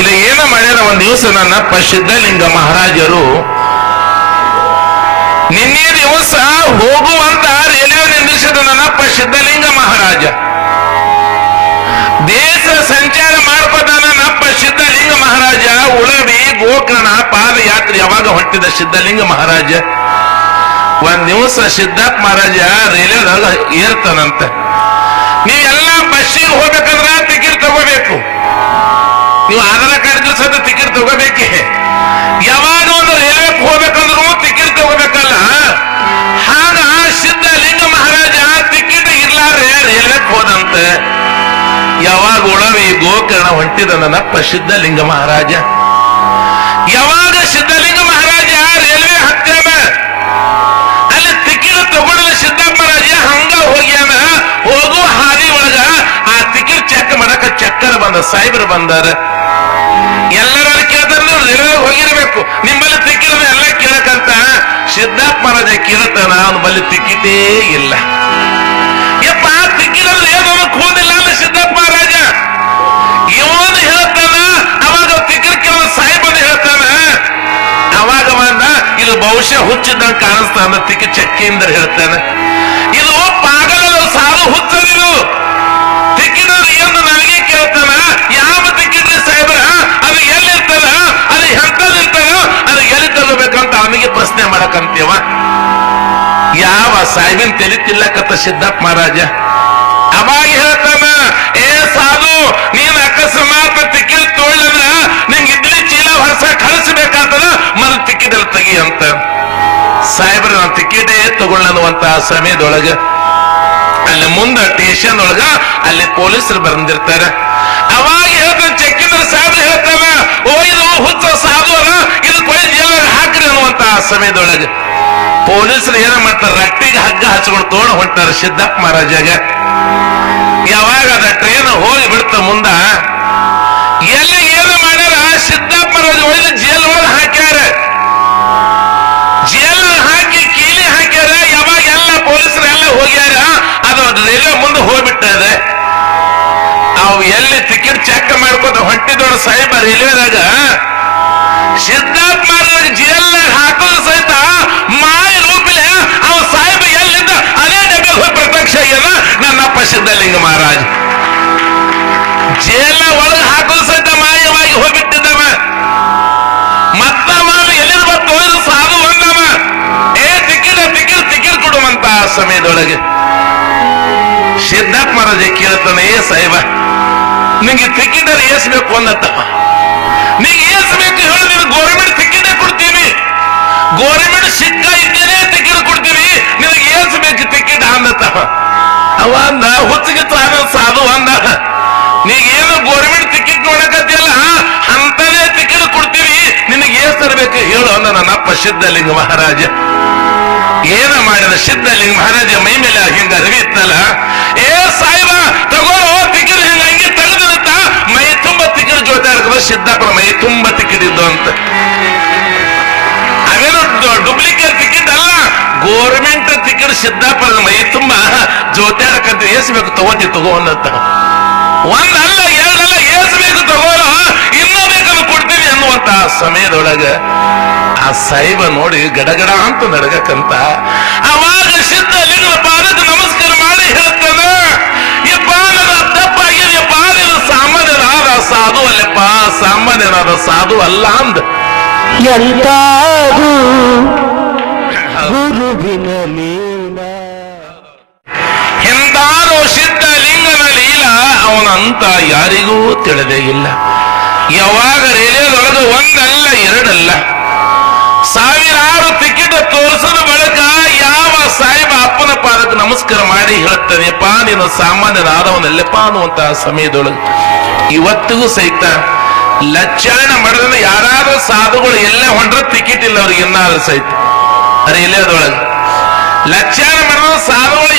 ಇಲ್ಲಿ ಏನ ಮಾಡ್ಯಾರ, ಒಂದ್ ದಿವಸ ನನ್ನಪ್ಪ ಸಿದ್ಧಲಿಂಗ ಮಹಾರಾಜರು ನಿನ್ನೆ ದಿವಸ ಹೋಗುವಂತ ರೈಲ್ವೆ ನಿಂದಿಸಿದ ನನ್ನಪ್ಪ ಸಿದ್ಧಲಿಂಗ ಮಹಾರಾಜ. ದೇಶ ಸಂಚಾರ ಮಾಡ್ಕೋತ ನನ್ನಪ್ಪ ಸಿದ್ಧಲಿಂಗ ಮಹಾರಾಜ ಉಳವಿ ಗೋಕರ್ಣ ಪಾದಯಾತ್ರೆ ಯಾವಾಗ ಹೊಂಟಿದ ಸಿದ್ಧಲಿಂಗ ಮಹಾರಾಜ. ಒಂದ್ ದಿವಸ ಸಿದ್ದಪ್ಪ ಮಹಾರಾಜ ರೈಲ್ವೆದಾಗ ಏರ್ತಾನಂತ. ನೀವೆಲ್ಲ ಬಸ್ಸಿಗೆ ಹೋಗ್ಬೇಕಂದ್ರ ಟಿಕೆಟ್ ತಗೋಬೇಕು. ನೀವು ಆಧಾರ ಕಾರ್ಡ್ ಸದ ಟಿಕೆಟ್ ತಗೋಬೇಕೆ. ಯಾವಾಗ ಒಂದು ರೈಲ್ವೆ ಹೋಗ್ಬೇಕಂದ್ರೂ ಟಿಕೆಟ್ ತಗೋಬೇಕಲ್ಲ. ಹಾಗ ಸಿದ್ಧಲಿಂಗ ಮಹಾರಾಜ ಟಿಕೆಟ್ ಇರ್ಲಾರೆ ರೈಲ್ವೆ ಹೋದಂತ. ಯಾವಾಗ ಉಳವಿ ಗೋಕರ್ಣ ಹೊಂಟಿದ ನನ್ನಪ್ಪ ಸಿದ್ಧಲಿಂಗ ಮಹಾರಾಜ. ಯಾವಾಗ ಸಿದ್ಧಲಿಂಗ ಮಹಾರಾಜ ರೈಲ್ವೆ ಹತ್ಯಾನ, ಅಲ್ಲಿ ಟಿಕೆಟ್ ತಗೊಂಡ ಸಿದ್ದಪ್ಪ ಮಹಾರಾಜ ಹಂಗ ಹೋಗ್ಯಾನ. ಹೋಗುವ ಹಾದಿ ಒಳಗ ಆ ಟಿಕೆಟ್ ಚೆಕ್ ಮಾಡಕ ಚಕ್ಕರ್ ಬಂದ, ಸಾಹೇಬ್ರು ಬಂದಾರ. ಎಲ್ಲರೂ ಕೇಳ್ತಾರ, ನೀವು ರೈಲ್ವೆ ಹೋಗಿರ್ಬೇಕು, ನಿಮ್ಮಲ್ಲಿ ಟಿಕೆಟ್ ಎಲ್ಲ ಕೇಳಕಂತ ಸಿದ್ದಪ್ಪ ಮಹಾರಾಜ ಕೇಳ್ತಾನ. ಅವನ ಬಲ್ಲಿ ಟಿಕೆಟೇ ಇಲ್ಲ. ಯಪ್ಪ ಟಿಕೆಟ್ ಅಂದ್ರೆ ಏನು ಹೋದಿಲ್ಲ ಅಲ್ಲ ಸಿದ್ದಪ್ಪ ಮಹಾರಾಜ. ಇವನು ಹೇಳ್ತಾನ, ಅವಾಗ ಟಿಕೆಟ್ ಕೇಳ ಸಾಹೇಬ್ ಹೇಳ್ತಾನ. ಅವಾಗ ಬಂದ, ಇದು ಬಹುಶಃ ಹುಚ್ಚಿದ್ದಂಗ ಕಾಣಿಸ್ತಾನ, ಟಿಕೆಟ್ ಚೆಕ್ಕಿಂದ ಹೇಳ್ತಾನೆ. ಇದು ಪಾಗಲ ಸಾಲು ಹುಚ್ಚದಿದು. ಟಿಕೆಟ್ ಏನು ನನಗೆ ಕೇಳ್ತಾನ, ಯಾವ ಟಿಕೆಟ್ ಸಾಹೇಬ್ರ, ಅದು ಎಲ್ಲಿರ್ತದ, ಅದು ಎಂತದ ಇರ್ತದ, ಅದು ಎಲ್ಲಿ ತಗೋಬೇಕಂತ ಅವನಿಗೆ ಪ್ರಶ್ನೆ ಮಾಡಕಂತೀವ. ಯಾವ ಸಾಹೇಬಿನ ತಲೆ ತಿಲ್ಲಕತ್ತ ಸಿದ್ದಪ್ಪ ಮಹಾರಾಜ. ಅವಾಗ ಹೇಳ್ತಾನ, ಏ ಸಾಧು, ನೀನ್ ಅಕಸ್ಮಾತ್ ಟಿಕೆಟ್ ತೊಗೊಳ್ಳಂದ್ರ ನಿಂಗೆ ಇಡ್ಲಿ ಚೀಲ ಹೊಸ ಕಳಿಸ್ಬೇಕಾಗ್ತದ, ಮನ ಟಿಕೆಟ್ ಅಲ್ಲಿ ತೆಗಿ ಅಂತ. ಸಾಹೇಬ್ರ ನಾನು ಟಿಕೆಟೇ ತಗೊಳ್ಳನ್ನುವಂತ ಸಮಯದೊಳಗ ಅಲ್ಲಿ ಮುಂದೆ ಸ್ಟೇಷನ್ ಒಳಗ ಅಲ್ಲಿ ಪೊಲೀಸರು ಬಂದಿರ್ತಾರ. ಅವಾಗ ಹೇಳ್ತಾನೆ, ಚೆಕ್ಕಿಂದ್ರ ಸಾಹೇಬ್ರು ಹೇಳ್ತಾನ, ಓ ಇದು ಹುಚ್ಚ ಸಾಧು ಅಲ್ಲ, ಇದು ಕೊಯ್ ಜೈಲಾಗ ಹಾಕ್ರಿ ಅನ್ನುವಂತ ಸಮಯದೊಳಗ ಪೊಲೀಸರು ಏನ ಮಾಡ್ತಾರ, ರಟ್ಟಿಗೆ ಹಗ್ಗ ಹಚ್ಕೊಂಡು ತೋಣ ಹೊಂಟಾರ ಸಿದ್ದಪ್ಪ ಮಹಾರಾಜಾಗ. ಯಾವಾಗ ಅದ ಟ್ರೈನ್ ಹೋಗಿ ಬಿಡ್ತ ಮುಂದ, ಎಲ್ಲಿ ಏನು ಮಾಡ್ಯಾರ, ಸಿದ್ದಪ್ಪ ಮಹಾರಾಜ ಒಯ್ದು ಜೈಲ್ ಒಳಗೆ ಹಾಕ್ಯಾರ. ಜೈಲ್ ಹಾಕಿ ಕೀಲಿ ಹಾಕ್ಯಾರ. ಯಾವಾಗ ಎಲ್ಲ ಪೊಲೀಸರು ಎಲ್ಲ ಹೋಗ್ಯಾರ, ಅದು ರೈಲ್ವೆ ಮುಂದೆ ಹೋಗ್ಬಿಟ್ಟದೆ. ಅವು ಎಲ್ಲಿ ಟಿಕೆಟ್ ಚೆಕ್ ಮಾಡ್ಕೋತ ಹೊಂಟಿದೋಡ ಸಾಹೇಬ ರೈಲ್ವೆದಾಗ, ಸಿದ್ದಪ್ಪ ಮಹಾರಾಜ ಜೈಲ್ನಾಗ ಹಾಕೋದು ಸಹಿತ ಮಾಯ ರೂಪಿಲೆ ಅವ ಸಾಹೇಬ ಎಲ್ಲಿದ್ದ ಅದೇ ಡಬ್ಬೆ ಹೋಗಿ ಪ್ರತ್ಯಕ್ಷ ಆಗ್ಯದ ನನ್ನಪ್ಪ ಸಿದ್ಧಲಿಂಗ ಮಹಾರಾಜ. ಜೈಲ್ನ ಒಳಗೆ ಹಾಕೋದು ಸಹಿತ ಮಾಯವಾಗಿ ಹೋಗ್ಬಿಟ್ಟಿದ್ದವ. ಮತ್ತವ ಎಲ್ಲಿದ್ ಬತ್ತು ಹೋಯ್ದು ಸಾಧು ಬಂದವ, ಏ ಟಿಕೆಟ್ ಟಿಕೆಟ್ ಟಿಕೆಟ್ ಕೊಡುವಂತ ಸಮಯದೊಳಗೆ ಸಿದ್ದಪ್ಪ ಮಹಾರಾಜ ಕೇಳ್ತಾನೆ, ಏ ಸಾಹೇಬ ನಿಂಗೆ ಟಿಕೆಟ್ ಅಲ್ಲಿ ಏಸ್ಬೇಕು ಅಂದತ್ತವ. ನೀಗೆ ಏಸ್ಬೇಕು ಹೇಳಿ, ನೀನು ಗೋರ್ಮೆಂಟ್ ಟಿಕೆಟ್ ಕೊಡ್ತೀವಿ, ಗೋರ್ಮೆಂಟ್ ಸಿಕ್ಕ ಇದ್ದೇನೆ ಟಿಕೆಟ್ ಕೊಡ್ತೀವಿ, ನಿನಗೆ ಏಸ್ಬೇಕು ಟಿಕೆಟ್ ಅಂದತ್ತವ. ಅವ ಅಂದ, ಹುಚ್ಚಿಗೆ ಸಾಧು ಅಂದ, ನೀಗೇನು ಗೋರ್ಮೆಂಟ್ ಟಿಕೆಟ್ ನೋಡಕತ್ತಿಯಲ್ಲ ಅಂತದೇ ಟಿಕೆಟ್ ಕೊಡ್ತೀವಿ, ನಿನಗೆ ಏಸ್ ತರಬೇಕು ಹೇಳು ಅಂದ ನನ್ನಪ್ಪ ಸಿದ್ಧಲಿಂಗ ಮಹಾರಾಜ. ಏನ ಮಾಡಿದ ಸಿದ್ಧಲಿಂಗ ಮಹಾರಾಜ ಮೈ ಮೇಲೆ ಹಿಂಗ ಅರಿವಿ ಇತ್ತಲ್ಲ, ಏ ಸಾಹೇಬ ತಗೋರೋ ಟಿಕೆಟ್, ಹಿಂಗ ಹಂಗೆ ತೆಗೆದಿರುತ್ತ ಮೈ ತುಂಬ ಟಿಕೆಟ್ ಜೊತೆ ಹಾಕಿದ. ಸಿದ್ದಪ್ಪನ ಮೈ ತುಂಬ ಟಿಕೆಟ್ ಇದ್ದು ಅಂತ. ಅವೇನು ಡೂಪ್ಲಿಕೇಟ್ ಟಿಕೆಟ್ ಅಲ್ಲ, ಗೋರ್ಮೆಂಟ್ ಟಿಕೆಟ್. ಸಿದ್ದಪ್ಪನ ಮೈ ತುಂಬ ಜೊತೆ ಹಾಕಂತ ಏಸ್ಬೇಕು ತಗೋ ಅಂದಂತ. ಒಂದಲ್ಲ ಎರಡಲ್ಲ ಏಸ್ಬೇಕು ತಗೋರ, ಇನ್ನೂ ಬೇಕನ್ನು ಕೊಡ್ತೀನಿ ಅನ್ನುವಂತ ಸಮಯದೊಳಗ ಆ ಸಾಹೇಬ ನೋಡಿ ಗಡಗಡ ಅಂತ ನಡಗಕ್ಕಂತ. ಅವಾಗ ಸಿದ್ಧಲಿಂಗನ ಪಾದಕ್ಕೆ ನಮಸ್ಕಾರ ಮಾಡಿ ಹೇಳ್ತಾನ, ಯಪ್ಪ ನನ್ನ ತಪ್ಪಾಗಿದೆಯಪ್ಪ, ನೀನು ಸಾಮಾನ್ಯನಾದ ಸಾಧು ಅಲ್ಲಪ್ಪ, ಸಾಮಾನ್ಯನಾದ ಸಾಧು ಅಲ್ಲ ಅಂದ. ಎಂತಾದು ಗುರುವಿನ ಲೀಲ, ಎಂದಾರೋ ಸಿದ್ಧಲಿಂಗನ ಲೀಲ ಅವನಂತ ಯಾರಿಗೂ ತಿಳಿದೇ ಇಲ್ಲ. ಯಾವಾಗ ರೈಲ್ವೆದೊಳಗೆ ಒಂದಲ್ಲ ಎರಡಲ್ಲ ಸಾವಿರಾರು ಟಿಕೆಟ್ ತೋರಿಸಿದ ಬಳಿಕ ಯಾವ ಸಾಹೇಬ ಅಪ್ಪನ ಪಾದಕ್ಕೆ ನಮಸ್ಕಾರ ಮಾಡಿ ಹೇಳ್ತಾನೆಪ್ಪ, ನೀನು ಸಾಮಾನ್ಯನಾದವನಲ್ಲಪ್ಪ ಅನ್ನುವಂತ ಸಮಯದೊಳಗೆ ಇವತ್ತಿಗೂ ಸಹಿತ ಲಚ್ಚಾಣ ಮಾಡಿದ್ರೆ ಯಾರಾದ್ರೂ ಸಾಧುಗಳು ಎಲ್ಲ ಹೊಂಡ್ರ ಟಿಕೆಟ್ ಇಲ್ಲ ಅವ್ರಿಗೆ ಇನ್ನಾದ್ರೂ ಸಹಿತ ರೈಲ್ವೆದೊಳಗೆ ಲಚ್ಚಾಣ ಮಾಡಿದ್ರೆ ಸಾಧುಗಳು